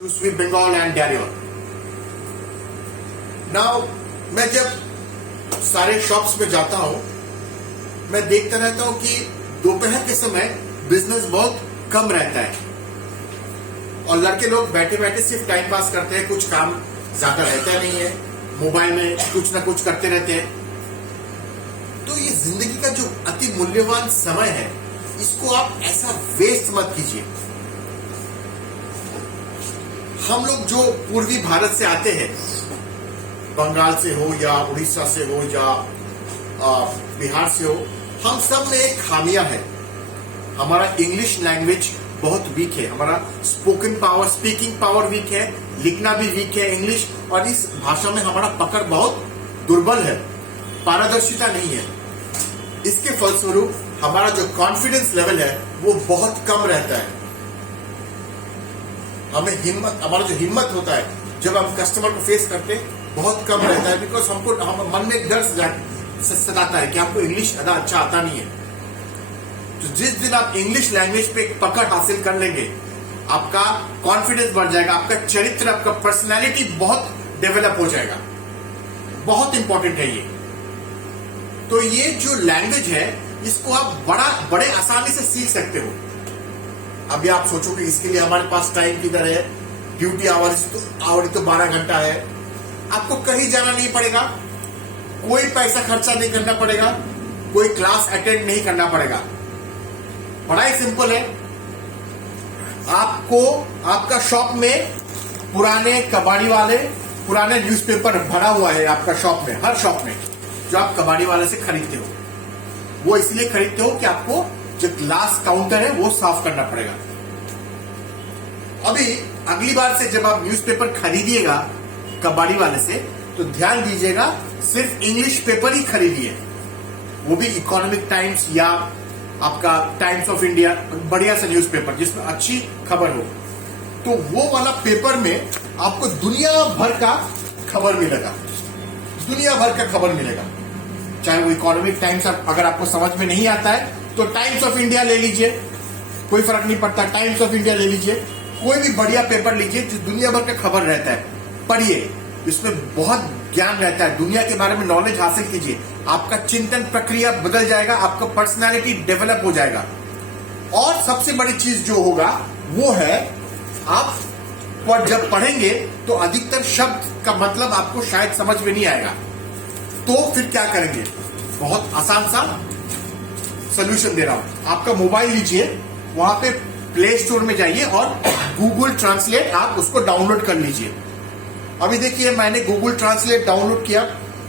to sweep Bengal and carry on. Now, मैं जब सारे शॉप्स में जाता हूं, मैं देखता रहता हूं कि दोपहर के समय बिजनेस बहुत कम रहता है और लड़के लोग बैठे बैठे सिर्फ टाइम पास करते हैं, कुछ काम ज्यादा रहता नहीं है, मोबाइल में कुछ ना कुछ करते रहते हैं। तो ये जिंदगी का जो अति मूल्यवान समय है, इसको आप ऐसा वेस्ट मत कीजिए। हम लोग जो पूर्वी भारत से आते हैं, बंगाल से हो या उड़ीसा से हो या बिहार से हो, हम सब में एक खामियां है। हमारा इंग्लिश लैंग्वेज बहुत वीक है, हमारा स्पीकिंग पावर वीक है, लिखना भी वीक है इंग्लिश, और इस भाषा में हमारा पकड़ बहुत दुर्बल है, पारदर्शिता नहीं है। इसके फलस्वरूप हमारा जो कॉन्फिडेंस लेवल है वो बहुत कम रहता है। हमारा जो हिम्मत होता है जब हम कस्टमर को फेस करते बहुत कम रहता है, बिकॉज हम मन में एक डर सताता है कि हमको इंग्लिश अच्छा आता नहीं है। तो जिस दिन आप इंग्लिश लैंग्वेज पे एक पकड़ हासिल कर लेंगे, आपका कॉन्फिडेंस बढ़ जाएगा, आपका चरित्र, आपका पर्सनैलिटी बहुत डेवलप हो जाएगा। बहुत इंपॉर्टेंट है ये। तो ये जो लैंग्वेज है, इसको आप बड़े आसानी से सीख सकते हो। अभी आप सोचोगे इसके लिए हमारे पास टाइम किधर है, ड्यूटी आवर्स तो 12 घंटा है, आपको कहीं जाना नहीं पड़ेगा, कोई पैसा खर्चा नहीं करना पड़ेगा, कोई क्लास अटेंड नहीं करना पड़ेगा। बड़ा ही सिंपल है। आपको आपका शॉप में पुराने कबाड़ी वाले, पुराने न्यूज़पेपर भरा हुआ है आपका शॉप में, हर शॉप में, जो आप कबाड़ी वाले से खरीदते हो। वो इसलिए खरीदते हो कि आपको जो ग्लास काउंटर है वो साफ करना पड़ेगा। अभी अगली बार से जब आप न्यूज़पेपर खरीदिएगा कबाड़ी वाले से, तो ध्यान दीजिएगा सिर्फ इंग्लिश पेपर ही खरीदिए, वो भी इकोनॉमिक टाइम्स या आपका टाइम्स ऑफ इंडिया, बढ़िया सा न्यूज़पेपर जिसमें अच्छी खबर हो। तो वो वाला पेपर में आपको दुनिया भर का खबर मिलेगा, दुनिया भर का खबर मिलेगा। चाहे वो इकोनॉमिक टाइम्स अगर आपको समझ में नहीं आता है तो टाइम्स ऑफ इंडिया ले लीजिए, कोई फर्क नहीं पड़ता, टाइम्स ऑफ इंडिया ले लीजिए, कोई भी बढ़िया पेपर लीजिए जो दुनिया भर का खबर रहता है, पढ़िए, इसमें बहुत ज्ञान रहता है, दुनिया के बारे में नॉलेज हासिल कीजिए, आपका चिंतन प्रक्रिया बदल जाएगा, आपका पर्सनालिटी डेवलप हो जाएगा। और सबसे बड़ी चीज जो होगा वो है, आप जब पढ़ेंगे तो अधिकतर शब्द का मतलब आपको शायद समझ में नहीं आएगा। तो फिर क्या करेंगे, बहुत आसान सा सोल्यूशन दे रहा हूं। आपका मोबाइल लीजिए, वहां पे प्ले स्टोर में जाइए और गूगल ट्रांसलेट आप उसको डाउनलोड कर लीजिए। अभी देखिए मैंने गूगल ट्रांसलेट डाउनलोड किया,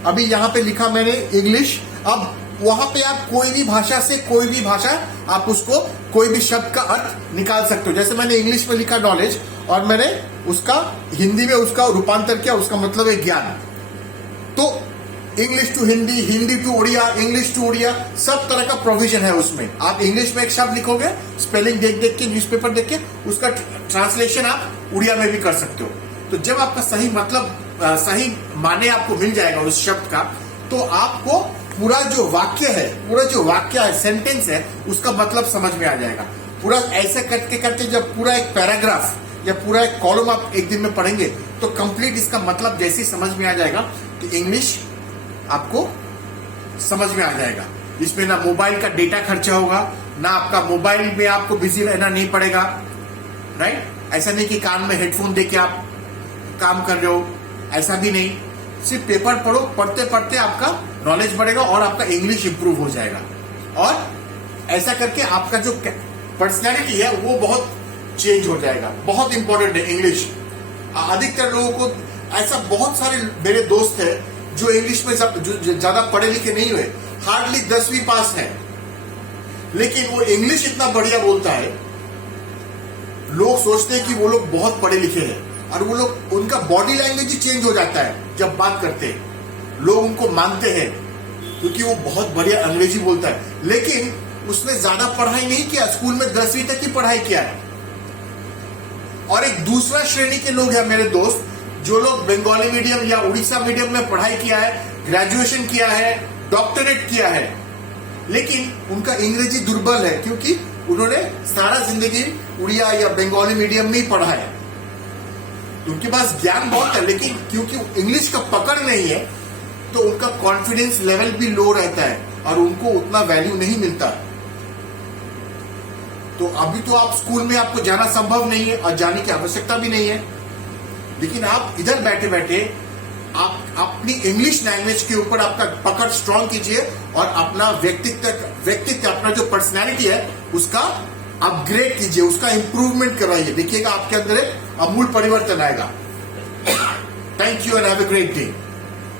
अभी यहां पे लिखा मैंने इंग्लिश। अब वहां पे आप कोई भी भाषा से कोई भी भाषा, आप उसको कोई भी शब्द का अर्थ निकाल सकते हो। जैसे मैंने इंग्लिश में लिखा नॉलेज और मैंने उसका हिंदी में उसका रूपांतर किया, उसका मतलब है ज्ञान। तो English to Hindi, Hindi to Odia, English to Odia, सब तरह का प्रोविजन है उसमें। आप इंग्लिश में एक शब्द लिखोगे, स्पेलिंग देख देख के, न्यूज़पेपर देख के, उसका ट्रांसलेशन आप उड़िया में भी कर सकते हो। तो जब आपका सही मतलब, सही माने आपको मिल जाएगा उस शब्द का, तो आपको पूरा जो वाक्य है, सेंटेंस है, उसका मतलब समझ में आ जाएगा। पूरा ऐसे करते करते जब पूरा एक पैराग्राफ या पूरा एक कॉलम आप एक दिन में पढ़ेंगे, तो कंप्लीट इसका मतलब जैसे ही समझ में आ जाएगा, तो इंग्लिश आपको समझ में आ जाएगा। इसमें ना मोबाइल का डेटा खर्चा होगा, ना आपका मोबाइल में आपको बिजी रहना नहीं पड़ेगा, राइट। ऐसा नहीं कि कान में हेडफोन देके आप काम कर रहे हो, ऐसा भी नहीं। सिर्फ पेपर पढ़ो, पढ़ते पढ़ते आपका नॉलेज बढ़ेगा और आपका इंग्लिश इंप्रूव हो जाएगा। और ऐसा करके आपका जो पर्सनैलिटी है वो बहुत चेंज हो जाएगा। बहुत इंपॉर्टेंट है इंग्लिश। अधिकतर लोगों को, ऐसा बहुत सारे मेरे दोस्त है जो इंग्लिश में ज्यादा पढ़े लिखे नहीं हुए, हार्डली 10वीं पास है, लेकिन वो इंग्लिश इतना बढ़िया बोलता है, लोग सोचते हैं कि वो लोग बहुत पढ़े लिखे हैं, और वो लोग, उनका बॉडी लैंग्वेज ही चेंज हो जाता है जब बात करते हैं। लोग उनको मानते हैं क्योंकि वो बहुत बढ़िया अंग्रेजी बोलता है, लेकिन उसने ज्यादा पढ़ाई नहीं किया, स्कूल में 10वीं तक की पढ़ाई किया है। और एक दूसरा श्रेणी के लोग हैं मेरे दोस्त, जो लोग बंगाली मीडियम या उड़ीसा मीडियम में पढ़ाई किया है, ग्रेजुएशन किया है, डॉक्टरेट किया है, लेकिन उनका अंग्रेजी दुर्बल है क्योंकि उन्होंने सारा जिंदगी उड़िया या बंगाली मीडियम में ही पढ़ा है। उनके पास ज्ञान बहुत है, लेकिन क्योंकि इंग्लिश का पकड़ नहीं है तो उनका कॉन्फिडेंस लेवल भी लो रहता है और उनको उतना वैल्यू नहीं मिलता। तो अभी तो आप स्कूल में आपको जाना संभव नहीं है और जाने की आवश्यकता भी नहीं है, लेकिन आप इधर बैठे बैठे आप अपनी इंग्लिश लैंग्वेज के ऊपर आपका पकड़ स्ट्रांग कीजिए और अपना व्यक्तित्व अपना जो पर्सनैलिटी है उसका अपग्रेड कीजिए, उसका इंप्रूवमेंट कराइए। देखिएगा आपके अंदर एक अमूल परिवर्तन आएगा। Thank you and have a great day.